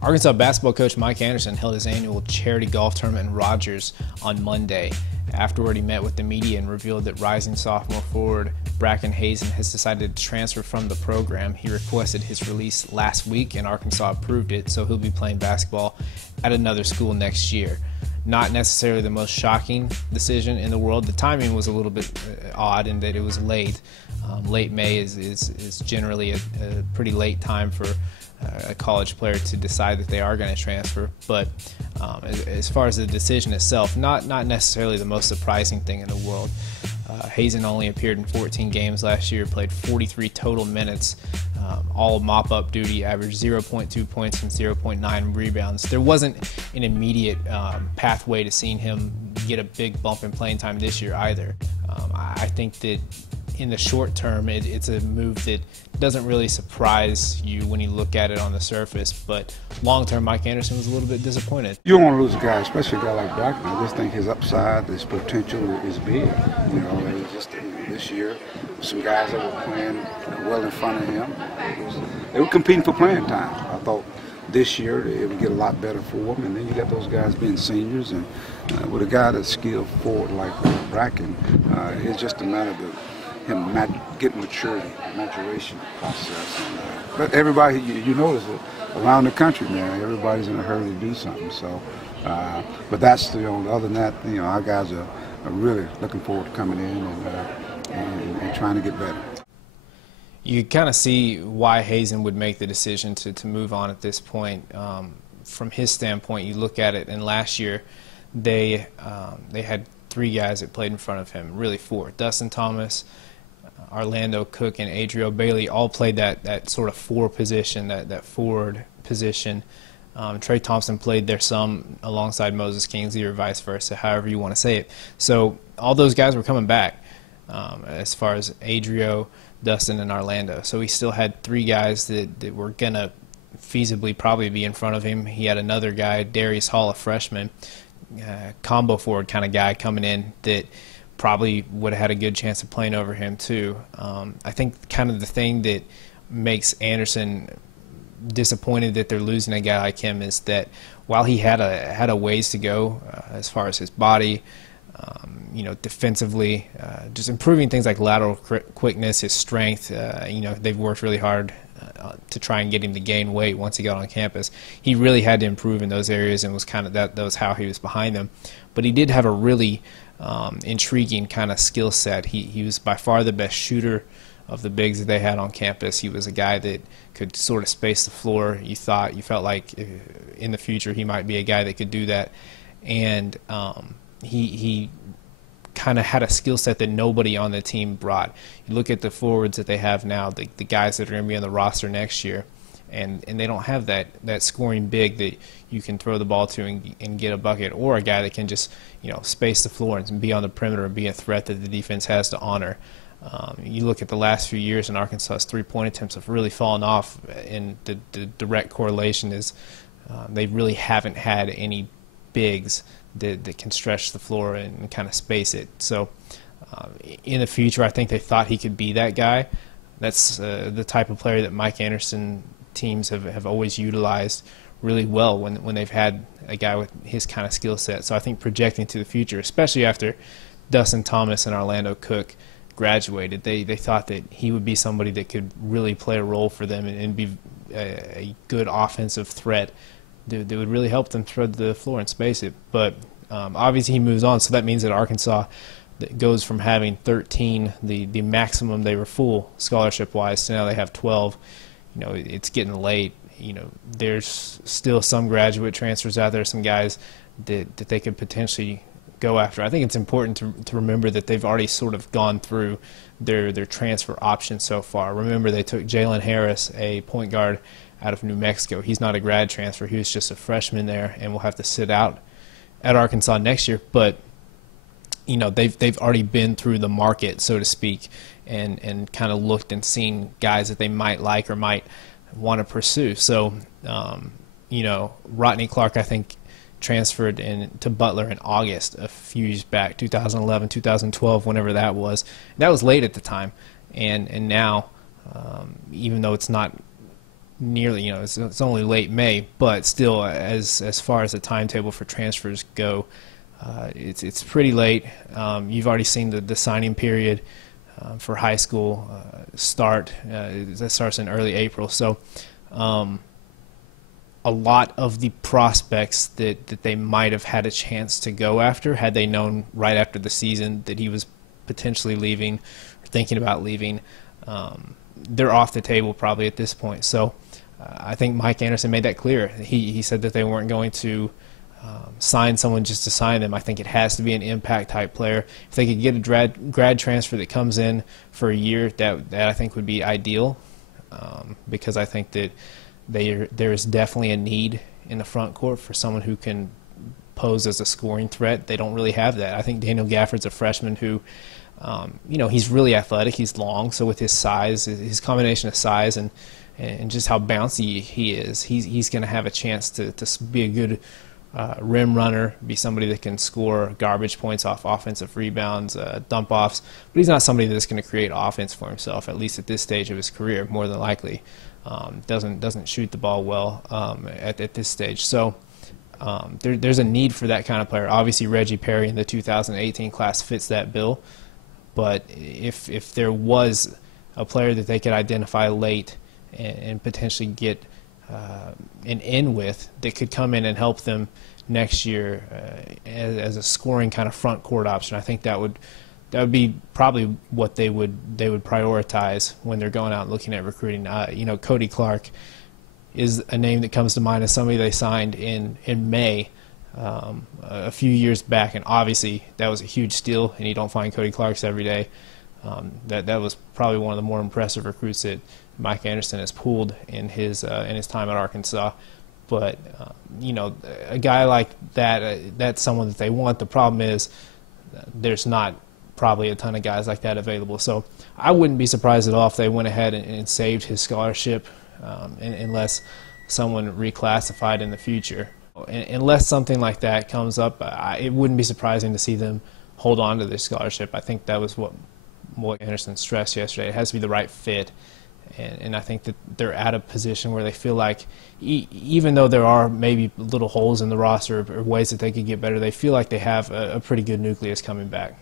Arkansas basketball coach Mike Anderson held his annual charity golf tournament in Rogers on Monday. Afterward, he met with the media and revealed that rising sophomore forward Brachen Hazen has decided to transfer from the program. He requested his release last week, and Arkansas approved it, so he'll be playing basketball at another school next year. Not necessarily the most shocking decision in the world. The timing was a little bit odd in that it was late. Late May is generally a pretty late time for a college player to decide that they are going to transfer. But as far as the decision itself, not necessarily the most surprising thing in the world. Hazen only appeared in 14 games last year, played 43 total minutes, all mop-up duty, averaged 0.2 points and 0.9 rebounds. There wasn't an immediate pathway to seeing him get a big bump in playing time this year either. I think that in the short term, it's a move that doesn't really surprise you when you look at it on the surface, but long term, Mike Anderson was a little bit disappointed. You don't want to lose a guy, especially a guy like Brachen. I just think his upside, his potential is big. You know, and just this year, some guys that were playing well in front of him, they were competing for playing time. I thought this year it would get a lot better for them, and then you got those guys being seniors, and with a guy that's skilled forward like Brachen, it's just a matter of him getting maturation process. But everybody, you notice it around the country, man, everybody's in a hurry to do something. So, but that's other than that, our guys are really looking forward to coming in and trying to get better. You kind of see why Hazen would make the decision to move on at this point. From his standpoint, you look at it, and last year they had three guys that played in front of him, really four. Dustin Thomas, Orlando Cook, and Adrio Bailey all played that sort of four position, that forward position. Trey Thompson played there some alongside Moses Kingsley, or vice versa, however you want to say it. So all those guys were coming back as far as Adrio, Dustin, and Orlando. So he still had three guys that were going to feasibly probably be in front of him. He had another guy, Darius Hall, a freshman, combo forward kind of guy coming in that probably would have had a good chance of playing over him too. I think kind of the thing that makes Anderson disappointed that they're losing a guy like him is that while he had a ways to go as far as his body, defensively, just improving things like lateral quickness, his strength. They've worked really hard to try and get him to gain weight once he got on campus. He really had to improve in those areas, and was kind of that was how he was behind them. But he did have a really intriguing kind of skill set. He was by far the best shooter of the bigs that they had on campus. He was a guy that could sort of space the floor. You felt like in the future he might be a guy that could do that, and he kind of had a skill set that nobody on the team brought. You look at the forwards that they have now, the guys that are going to be on the roster next year, and they don't have that scoring big that you can throw the ball to and get a bucket, or a guy that can just space the floor and be on the perimeter and be a threat that the defense has to honor. You look at the last few years, and Arkansas's three-point attempts have really fallen off, and the direct correlation is they really haven't had any bigs that can stretch the floor and kind of space it. So in the future, I think they thought he could be that guy. That's the type of player that Mike Anderson teams have always utilized really well when they've had a guy with his kind of skill set. So I think projecting to the future, especially after Dustin Thomas and Orlando Cook graduated, they thought that he would be somebody that could really play a role for them and be a good offensive threat that would really help them thread the floor and space it. But obviously he moves on, so that means that Arkansas goes from having 13, the maximum they were full scholarship-wise, to now they have 12. It's getting late. There's still some graduate transfers out there, some guys that they could potentially go after. I think it's important to remember that they've already sort of gone through their transfer options so far. Remember, they took Jalen Harris, a point guard out of New Mexico. He's not a grad transfer. He was just a freshman there and will have to sit out at Arkansas next year. But they've already been through the market, so to speak, and kind of looked and seen guys that they might like or might want to pursue. So Rodney Clark, I think, transferred to Butler in August a few years back, 2011, 2012, whenever that was. That was late at the time, and now, even though it's not nearly, it's only late May, but still, as far as the timetable for transfers go, it's pretty late. You've already seen the signing period for high school start. That starts in early April. So a lot of the prospects that they might have had a chance to go after, had they known right after the season that he was potentially leaving or thinking about leaving, they're off the table probably at this point. So I think Mike Anderson made that clear. He said that they weren't going to sign someone just to sign them. I think it has to be an impact type player. If they could get a grad transfer that comes in for a year, that I think would be ideal, because I think that there is definitely a need in the front court for someone who can pose as a scoring threat. They don't really have that. I think Daniel Gafford's a freshman who, he's really athletic. He's long, so with his size, his combination of size and just how bouncy he is, he's going to have a chance to be a good rim runner, be somebody that can score garbage points off offensive rebounds, dump offs, but he's not somebody that's going to create offense for himself, at least at this stage of his career, more than likely. Doesn't shoot the ball well at this stage. So there's a need for that kind of player. Obviously, Reggie Perry in the 2018 class fits that bill, but if there was a player that they could identify late and potentially get an in with, that could come in and help them next year as a scoring kind of front court option, I think that would be probably what they would prioritize when they're going out and looking at recruiting. Cody Clark is a name that comes to mind as somebody they signed in May a few years back, and obviously that was a huge steal, and you don't find Cody Clarks every day. That was probably one of the more impressive recruits that Mike Anderson has pulled in his time at Arkansas. But a guy like that, that's someone that they want. The problem is there's not probably a ton of guys like that available. So I wouldn't be surprised at all if they went ahead and saved his scholarship, unless someone reclassified in the future. Unless something like that comes up, it wouldn't be surprising to see them hold on to their scholarship. I think that was what Anderson stressed yesterday. It has to be the right fit. And I think that they're at a position where they feel like, even though there are maybe little holes in the roster or ways that they could get better, they feel like they have a pretty good nucleus coming back.